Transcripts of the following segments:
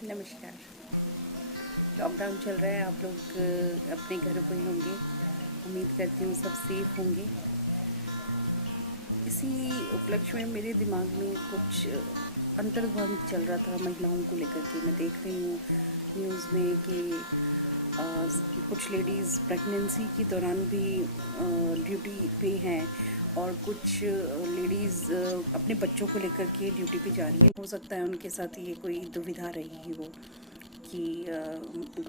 नमस्कार। लॉकडाउन चल रहा है, आप लोग अपने घरों पे ही होंगे। उम्मीद करती हूँ सब सेफ होंगे। इसी उपलक्ष्य में मेरे दिमाग में कुछ अंतर्द्वंद चल रहा था महिलाओं को लेकर के। मैं देख रही हूँ न्यूज़ में कि अ, कुछ लेडीज़ प्रेगनेंसी के दौरान भी ड्यूटी पे हैं और कुछ लेडीज़ अपने बच्चों को लेकर के ड्यूटी पे जा रही हैं। हो सकता है उनके साथ ये कोई दुविधा रही हो कि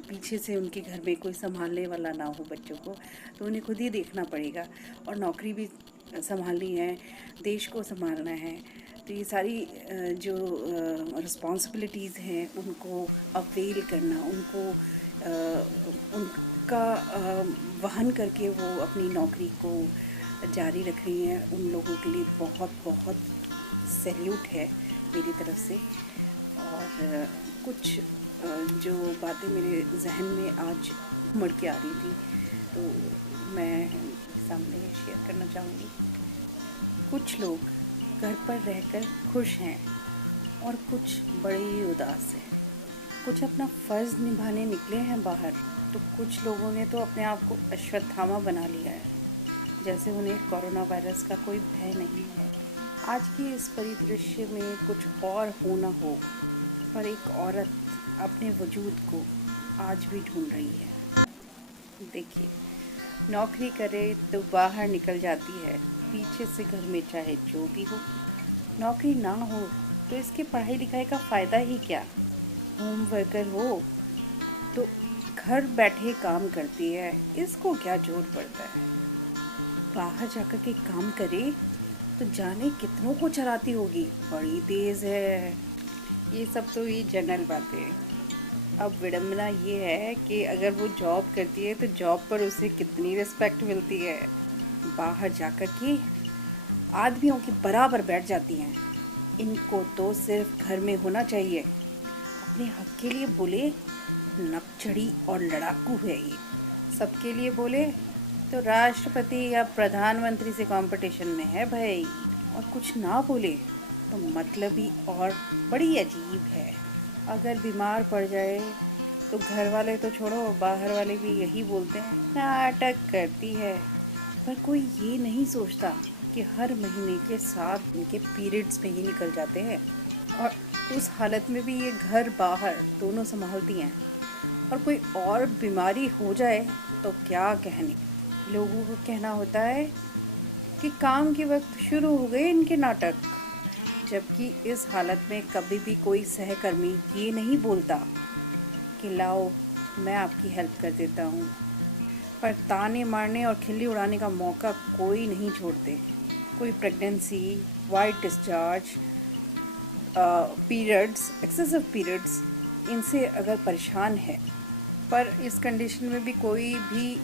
पीछे से उनके घर में कोई संभालने वाला ना हो बच्चों को, तो उन्हें खुद ही देखना पड़ेगा और नौकरी भी संभालनी है, देश को संभालना है। तो ये सारी जो रिस्पॉन्सिबिलिटीज़ हैं उनको अवेल करना, उनको उनका वहन करके वो अपनी नौकरी को जारी रख रही हैं। उन लोगों के लिए बहुत बहुत सैल्यूट है मेरी तरफ से। और कुछ जो बातें मेरे जहन में आज उमड़ के आ रही थी, तो मैं सामने शेयर करना चाहूँगी। कुछ लोग घर पर रहकर खुश हैं और कुछ बड़े ही उदास हैं। कुछ अपना फ़र्ज़ निभाने निकले हैं बाहर, तो कुछ लोगों ने तो अपने आप को अश्वत्थामा बना लिया है, जैसे उन्हें कोरोना वायरस का कोई भय नहीं है। आज के इस परिदृश्य में कुछ और हो ना हो, पर एक औरत अपने वजूद को आज भी ढूंढ रही है। देखिए, नौकरी करे तो बाहर निकल जाती है, पीछे से घर में चाहे जो भी हो। नौकरी ना हो तो इसके पढ़ाई लिखाई का फ़ायदा ही क्या। होम वर्कर हो तो घर बैठे काम करती है, इसको क्या जोर पड़ता है। बाहर जाकर के काम करे तो जाने कितनों को चलाती होगी, बड़ी तेज़ है। ये सब तो ये जनरल बातें। अब विडंबना ये है कि अगर वो जॉब करती है तो जॉब पर उसे कितनी रिस्पेक्ट मिलती है। बाहर जाकर के आदमियों के बराबर बैठ जाती हैं। इनको तो सिर्फ घर में होना चाहिए। अपने हक के लिए बोले, नकचढ़ी और लड़ाकू है ये। सबके लिए बोले तो राष्ट्रपति या प्रधानमंत्री से कंपटीशन में है भाई। और कुछ ना बोले तो मतलबी और बड़ी अजीब है। अगर बीमार पड़ जाए तो घर वाले तो छोड़ो, बाहर वाले भी यही बोलते हैं, नाटक करती है। पर कोई ये नहीं सोचता कि हर महीने के 7 इनके पीरियड्स में ही निकल जाते हैं और उस हालत में भी ये घर बाहर दोनों संभालती हैं। और कोई और बीमारी हो जाए तो क्या कहने। लोगों को कहना होता है कि काम के वक्त शुरू हो गए इनके नाटक, जबकि इस हालत में कभी भी कोई सहकर्मी ये नहीं बोलता कि लाओ मैं आपकी हेल्प कर देता हूँ। पर ताने मारने और खिल्ली उड़ाने का मौका कोई नहीं छोड़ते। कोई pregnancy, wide discharge, periods, excessive periods, इनसे अगर परेशान है, पर इस कंडीशन में भी कोई भी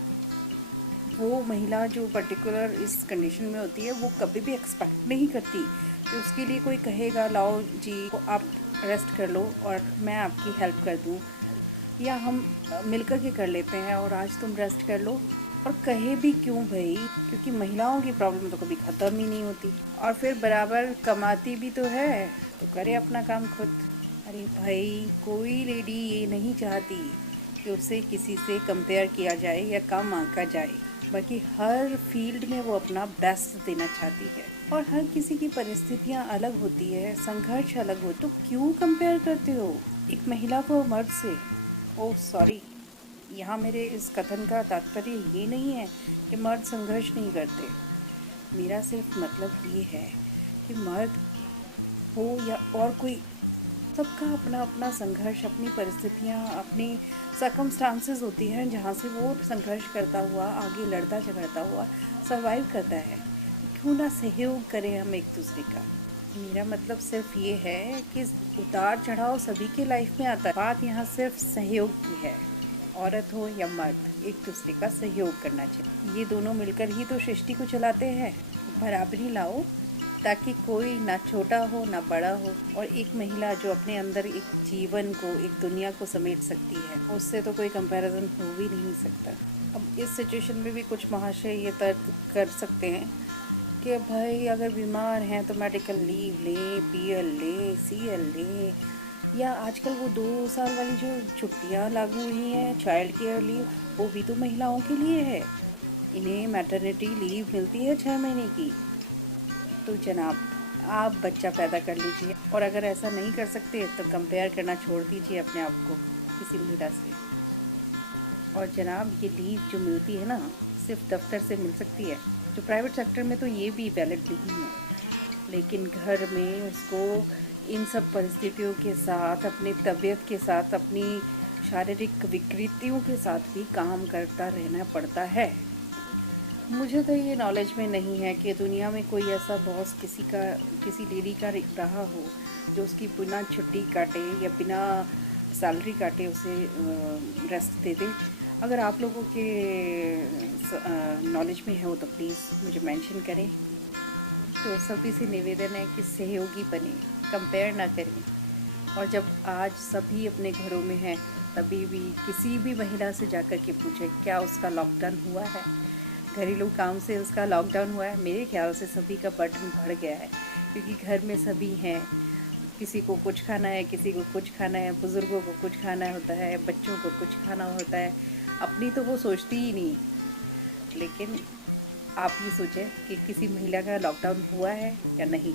वो महिला जो पर्टिकुलर इस कंडीशन में होती है, वो कभी भी एक्सपेक्ट नहीं करती कि उसके लिए कोई कहेगा लाओ जी आप रेस्ट कर लो और मैं आपकी हेल्प कर दूँ, या हम मिलकर के कर लेते हैं और आज तुम रेस्ट कर लो। और कहे भी क्यों भाई, क्योंकि महिलाओं की प्रॉब्लम तो कभी ख़त्म ही नहीं होती और फिर बराबर कमाती भी तो है, तो करे अपना काम खुद। अरे भाई, कोई लेडी ये नहीं चाहती कि उसे किसी से कंपेयर किया जाए या कम आंका जाए, बल्कि हर फील्ड में वो अपना बेस्ट देना चाहती है। और हर किसी की परिस्थितियाँ अलग होती है, संघर्ष अलग हो, तो क्यों कंपेयर करते हो एक महिला को मर्द से। ओह सॉरी, यहाँ मेरे इस कथन का तात्पर्य ये नहीं है कि मर्द संघर्ष नहीं करते। मेरा सिर्फ मतलब ये है कि मर्द हो या और कोई, सबका अपना अपना संघर्ष, अपनी परिस्थितियाँ, अपनी सर्कमस्टांसेस होती हैं जहाँ से वो संघर्ष करता हुआ, आगे लड़ता झगड़ता हुआ सर्वाइव करता है। क्यों ना सहयोग करें हम एक दूसरे का। मेरा मतलब सिर्फ ये है कि उतार चढ़ाव सभी के लाइफ में आता है, बात यहाँ सिर्फ सहयोग की है। औरत हो या मर्द, एक दूसरे का सहयोग करना चाहिए। ये दोनों मिलकर ही तो सृष्टि को चलाते हैं। बराबरी लाओ ताकि कोई ना छोटा हो ना बड़ा हो, और एक महिला जो अपने अंदर एक जीवन को, एक दुनिया को समेट सकती है, उससे तो कोई कंपैरिजन हो भी नहीं सकता। अब इस सिचुएशन में भी कुछ महाशय ये तर्क कर सकते हैं कि भाई अगर बीमार हैं तो मेडिकल लीव लें, पीएल लें, सीएल लें, या आजकल वो 2 साल वाली जो छुट्टियां लागू हुई हैं चाइल्ड केयर लीव, वो भी तो महिलाओं के लिए है। इन्हें मैटरनिटी लीव मिलती है 6 महीने की। तो जनाब, आप बच्चा पैदा कर लीजिए, और अगर ऐसा नहीं कर सकते तो कंपेयर करना छोड़ दीजिए अपने आप को किसी महिला से। और जनाब, ये लीव जो मिलती है ना, सिर्फ दफ्तर से मिल सकती है। जो प्राइवेट सेक्टर में तो ये भी वैलिड नहीं है, लेकिन घर में उसको इन सब परिस्थितियों के साथ, अपनी तबीयत के साथ, अपनी शारीरिक विकृतियों के साथ भी काम करता रहना पड़ता है। मुझे तो ये नॉलेज में नहीं है कि दुनिया में कोई ऐसा बॉस किसी लेडी का रहा हो जो उसकी बिना छुट्टी काटे या बिना सैलरी काटे उसे रेस्ट दे दे। अगर आप लोगों के नॉलेज में है हो तो प्लीज़ मुझे मेंशन करें। तो सभी से निवेदन है कि सहयोगी बने, कंपेयर ना करें। और जब आज सभी अपने घरों में हैं, तभी भी किसी भी महिला से जाकर के पूछें क्या उसका लॉकडाउन हुआ है, घरेलू काम से उसका लॉकडाउन हुआ है। मेरे ख्याल से सभी का बर्डन बढ़ गया है, क्योंकि घर में सभी हैं। किसी को कुछ खाना है, किसी को कुछ खाना है, बुज़ुर्गों को कुछ खाना होता है, बच्चों को कुछ खाना होता है। अपनी तो वो सोचती ही नहीं। लेकिन आप ये सोचें कि किसी महिला का लॉकडाउन हुआ है या नहीं।